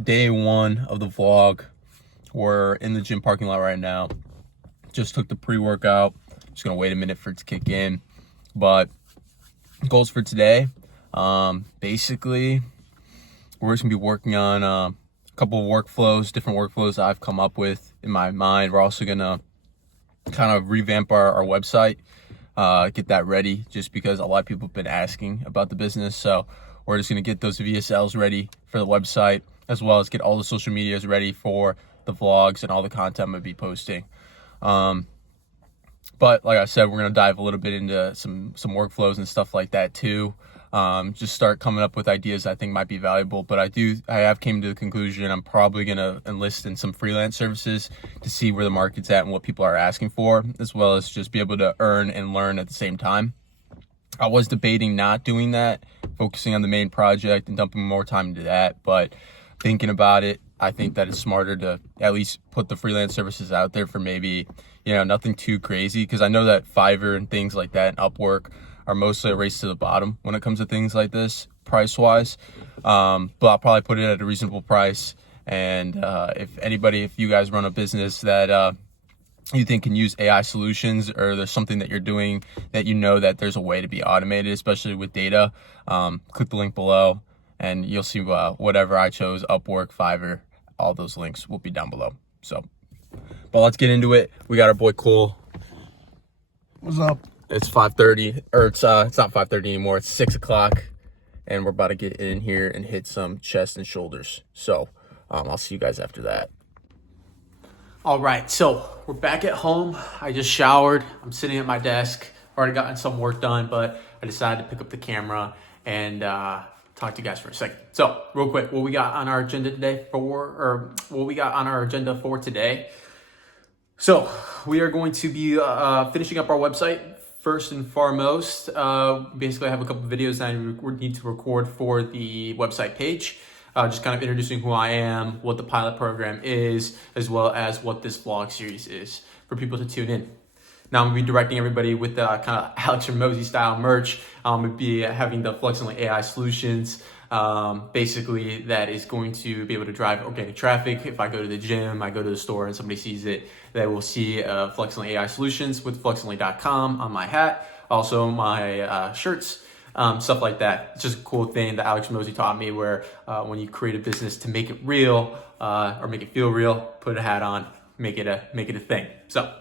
day one of the vlog. We're in the gym parking lot right now. Just took the pre-workout. Just gonna wait a minute for it to kick in. But goals for today, basically, we're just gonna be working on a couple of workflows, different workflows I've come up with in my mind. We're also gonna kind of revamp our website, get that ready, just because a lot of people have been asking about the business. So we're just gonna get those VSLs ready for the website, as well as get all the social medias ready for the vlogs and all the content I'm gonna be posting. But like I said, we're gonna dive a little bit into some workflows and stuff like that too. Just start coming up with ideas I think might be valuable. But I have came to the conclusion I'm probably gonna enlist in some freelance services to see where the market's at and what people are asking for, as well as just be able to earn and learn at the same time. I was debating not doing that, focusing on the main project and dumping more time into that, but thinking about it, I think that it's smarter to at least put the freelance services out there for maybe, nothing too crazy, because I know that Fiverr and things like that and Upwork are mostly a race to the bottom when it comes to things like this, price-wise. But I'll probably put it at a reasonable price. And if you guys run a business that you think can use AI solutions, or there's something that you're doing that that there's a way to be automated, especially with data, click the link below and you'll see whatever I chose, Upwork, Fiverr, all those links will be down below. So, but let's get into it. We got our boy Cool. What's up? It's 5:30, or it's not 5:30 anymore. It's 6 o'clock, and we're about to get in here and hit some chest and shoulders. So, I'll see you guys after that. All right, so we're back at home. I just showered. I'm sitting at my desk. Already gotten some work done, but I decided to pick up the camera and talk to you guys for a second. So, real quick, what we got on our agenda today. So, we are going to be finishing up our website first and foremost. Basically, I have a couple of videos that I need to record for the website page. Just kind of introducing who I am, what the pilot program is, as well as what this vlog series is for people to tune in. Now I'm going to be directing everybody with kind of Alex Ramosi style merch. I'm going to be having the Fluxently AI solutions. Basically, that is going to be able to drive organic traffic. If I go to the gym, I go to the store, and somebody sees it, they will see Fluxently AI solutions with fluxently.com on my hat, also my shirts. Stuff like that. It's just a cool thing that Alex Ramosi taught me, where when you create a business, to make it real or make it feel real, put a hat on, make it a thing. So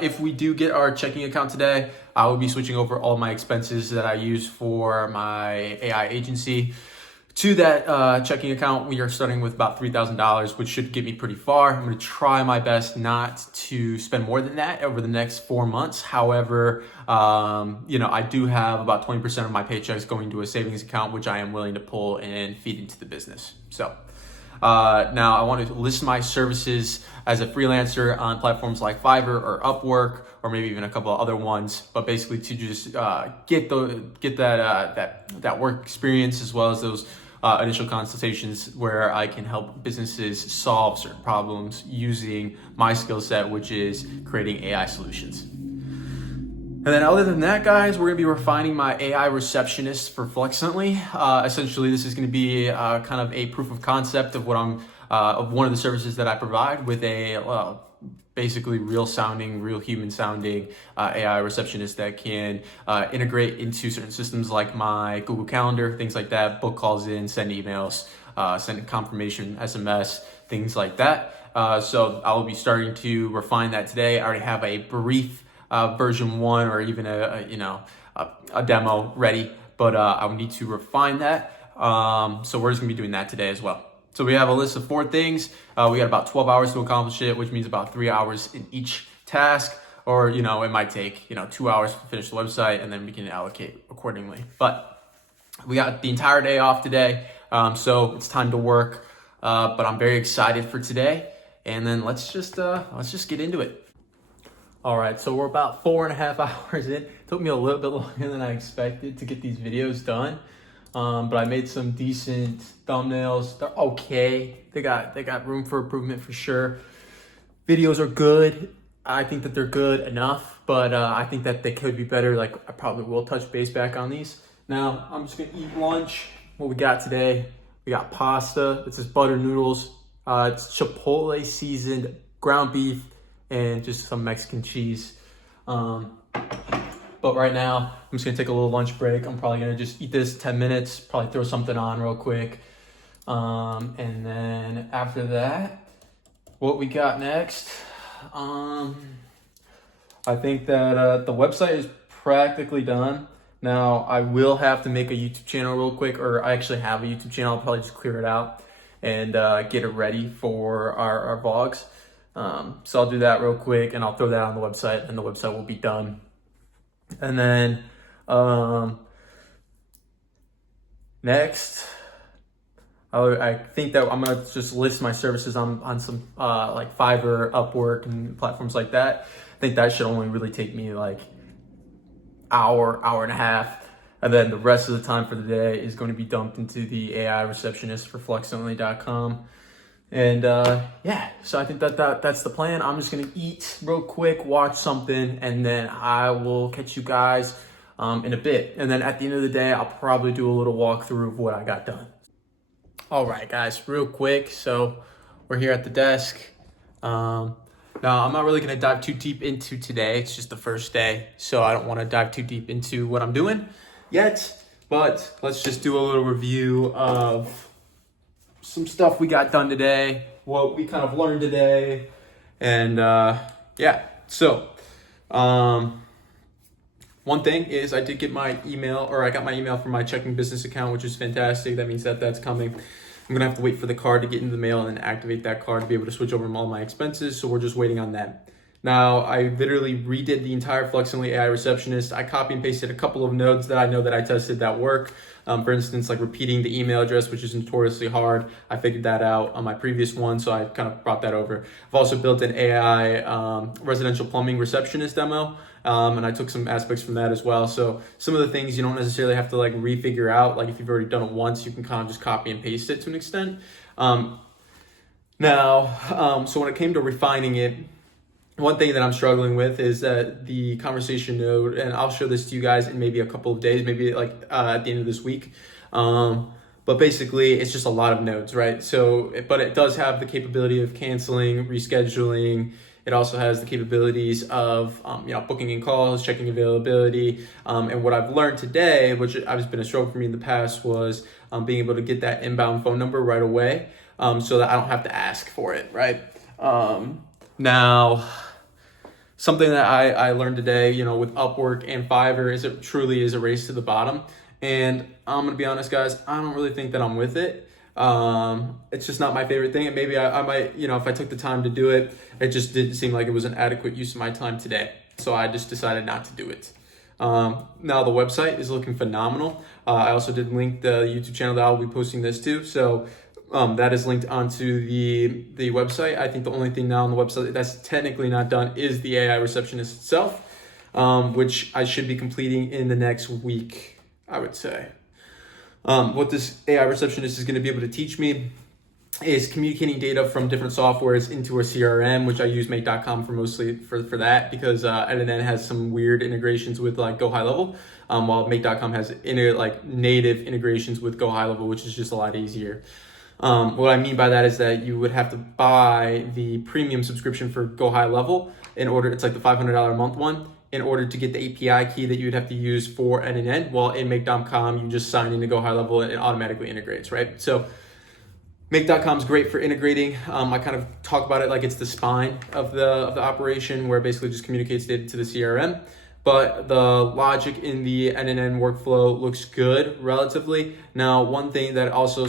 if we do get our checking account today, I will be switching over all my expenses that I use for my AI agency to that checking account. We are starting with about $3,000, which should get me pretty far. I'm going to try my best not to spend more than that over the next 4 months. However, I do have about 20% of my paychecks going to a savings account, which I am willing to pull and feed into the business. So now I want to list my services as a freelancer on platforms like Fiverr or Upwork, or maybe even a couple of other ones, but basically to just get that work experience, as well as those initial consultations where I can help businesses solve certain problems using my skill set, which is creating AI solutions. And then other than that, guys, we're going to be refining my AI receptionist for Fluxently. Essentially, this is going to be kind of a proof of concept of of one of the services that I provide, with a basically real human sounding AI receptionist that can integrate into certain systems like my Google Calendar, things like that, book calls in, send emails, send confirmation SMS, things like that. So I will be starting to refine that today. I already have a brief version 1, or even a demo ready, but I will need to refine that. So we're just gonna be doing that today as well. So we have a list of 4 things. We got about 12 hours to accomplish it, which means about 3 hours in each task, or it might take 2 hours to finish the website, and then we can allocate accordingly. But we got the entire day off today, so it's time to work. But I'm very excited for today, and then let's just get into it. All right, so we're about 4.5 hours in. It took me a little bit longer than I expected to get these videos done. But I made some decent thumbnails. They're okay. They got room for improvement for sure. Videos are good. I think that they're good enough, but I think that they could be better. Like, I probably will touch base back on these. Now, I'm just gonna eat lunch. What we got today? We We got pasta. This is butter noodles. It's chipotle seasoned ground beef and just some Mexican cheese. But right now, I'm just gonna take a little lunch break. I'm probably gonna just eat this 10 minutes, probably throw something on real quick. And then after that, what we got next? I think that the website is practically done. Now, I will have to make a YouTube channel real quick, or I actually have a YouTube channel. I'll probably just clear it out and get it ready for our vlogs. So I'll do that real quick and I'll throw that on the website and the website will be done. And then next, I think that I'm gonna just list my services on some like Fiverr, Upwork, and platforms like that. I think that should only really take me like hour and a half. And then the rest of the time for the day is going to be dumped into the AI receptionist for Fluxently.com. And yeah, so I think that's the plan. I'm just gonna eat real quick, watch something, and then I will catch you guys in a bit. And then at the end of the day, I'll probably do a little walkthrough of what I got done. All right, guys, real quick. So we're here at the desk. Now, I'm not really gonna dive too deep into today. It's just the first day, so I don't wanna dive too deep into what I'm doing yet, but let's just do a little review of some stuff we got done today, what we kind of learned today, and yeah. So one thing is I did get my email, or I got my email from my checking business account, which is fantastic. That means that that's coming. I'm gonna have to wait for the card to get into the mail and then activate that card to be able to switch over all my expenses. So we're just waiting on that. Now, I literally redid the entire Fluxently AI receptionist. I copy and pasted a couple of nodes that I know that I tested that work. For instance, like repeating the email address, which is notoriously hard. I figured that out on my previous one, so I kind of brought that over. I've also built an AI residential plumbing receptionist demo, and I took some aspects from that as well. So some of the things you don't necessarily have to like refigure out. Like if you've already done it once, you can kind of just copy and paste it to an extent. So when it came to refining it, one thing that I'm struggling with is that the conversation node, and I'll show this to you guys in maybe a couple of days, maybe like at the end of this week. But basically it's just a lot of nodes, right? So, but it does have the capability of canceling, rescheduling. It also has the capabilities of, booking in calls, checking availability. And what I've learned today, which has been a struggle for me in the past, was being able to get that inbound phone number right away, so that I don't have to ask for it, right? Now, something that I learned today, with Upwork and Fiverr, is it truly is a race to the bottom. And I'm gonna be honest, guys, I don't really think that I'm with it. It's just not my favorite thing. And maybe I might, if I took the time to do it, it just didn't seem like it was an adequate use of my time today. So I just decided not to do it. Now the website is looking phenomenal. I also did link the YouTube channel that I'll be posting this to. So that is linked onto the website. I think the only thing now on the website that's technically not done is the AI receptionist itself, which I should be completing in the next week, I would say. What this AI receptionist is going to be able to teach me is communicating data from different softwares into a CRM, which I use Make.com for mostly for that, because NNN has some weird integrations with like Go High Level, while Make.com has native integrations with Go High Level, which is just a lot easier. What I mean by that is that you would have to buy the premium subscription for Go High Level it's like the $500 a month one, in order to get the API key that you would have to use for NNN. While in Make.com, you just sign in to Go High Level and it automatically integrates, right? So Make.com is great for integrating. I kind of talk about it like it's the spine of the operation, where it basically just communicates data to the CRM. But the logic in the NNN workflow looks good relatively. Now, one thing that also,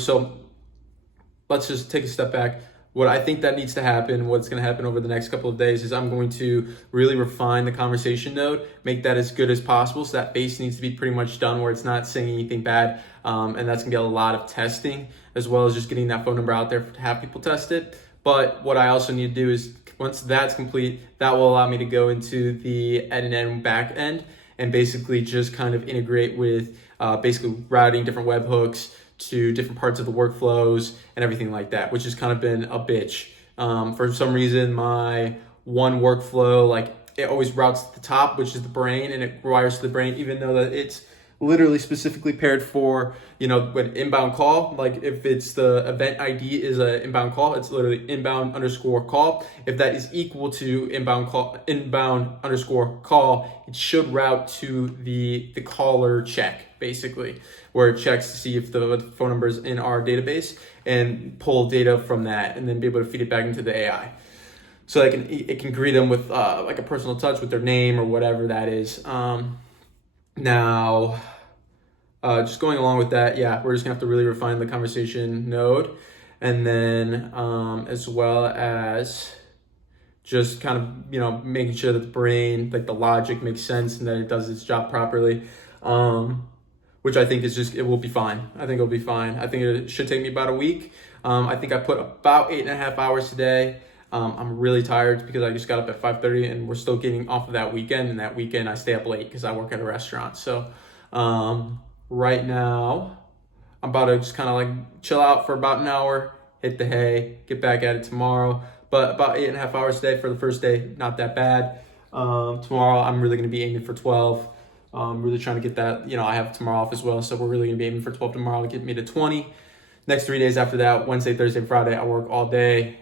let's just take a step back. What I think that needs to happen, what's going to happen over the next couple of days, is I'm going to really refine the conversation node, make that as good as possible. So that base needs to be pretty much done where it's not saying anything bad. And that's going to be a lot of testing, as well as just getting that phone number out there to have people test it. But what I also need to do is, once that's complete, that will allow me to go into the NNN back end and basically just kind of integrate with basically routing different webhooks to different parts of the workflows and everything like that, which has kind of been a bitch. For some reason, my one workflow, it always routes to the top, which is the brain, and it wires to the brain, even though that it's literally specifically paired for, when inbound call, like if it's the event ID is an inbound call, it's literally inbound underscore call. If that is equal to inbound underscore call, it should route to the caller check, basically, where it checks to see if the phone number is in our database and pull data from that and then be able to feed it back into the AI. So it can greet them with like a personal touch with their name or whatever that is. Now, just going along with that, yeah, we're just gonna have to really refine the conversation node, and then as well as just kind of making sure that the brain, like the logic, makes sense and that it does its job properly. Which I think it will be fine. I think it'll be fine. I think it should take me about a week. I think I put about 8.5 hours today. I'm really tired because I just got up at 5:30 and we're still getting off of that weekend. And that weekend I stay up late because I work at a restaurant. So right now I'm about to just kind of like chill out for about an hour, hit the hay, get back at it tomorrow. But about 8.5 hours today for the first day, not that bad. Tomorrow I'm really going to be aiming for 12. Really trying to get that, I have tomorrow off as well. So we're really going to be aiming for 12 tomorrow to get me to 20. Next 3 days after that, Wednesday, Thursday, Friday, I work all day.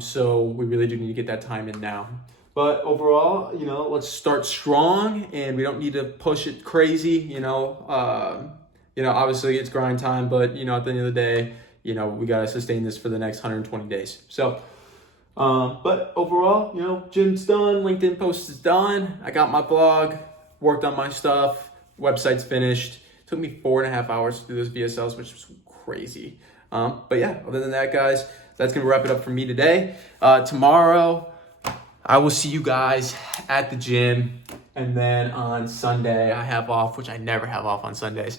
So we really do need to get that time in now. But overall, let's start strong and we don't need to push it crazy, obviously it's grind time, but at the end of the day, we got to sustain this for the next 120 days. So, but overall, gym's done, LinkedIn post is done. I got my blog, worked on my stuff, website's finished. Took me 4.5 hours to do those VSLs, which was crazy. But yeah, other than that, guys, that's gonna wrap it up for me today. Tomorrow, I will see you guys at the gym. And then on Sunday, I have off, which I never have off on Sundays.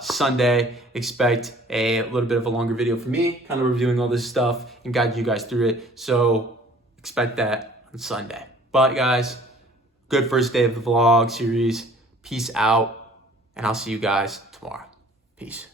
Sunday, expect a little bit of a longer video from me, kind of reviewing all this stuff and guide you guys through it. So expect that on Sunday. But guys, good first day of the vlog series. Peace out, and I'll see you guys tomorrow. Peace.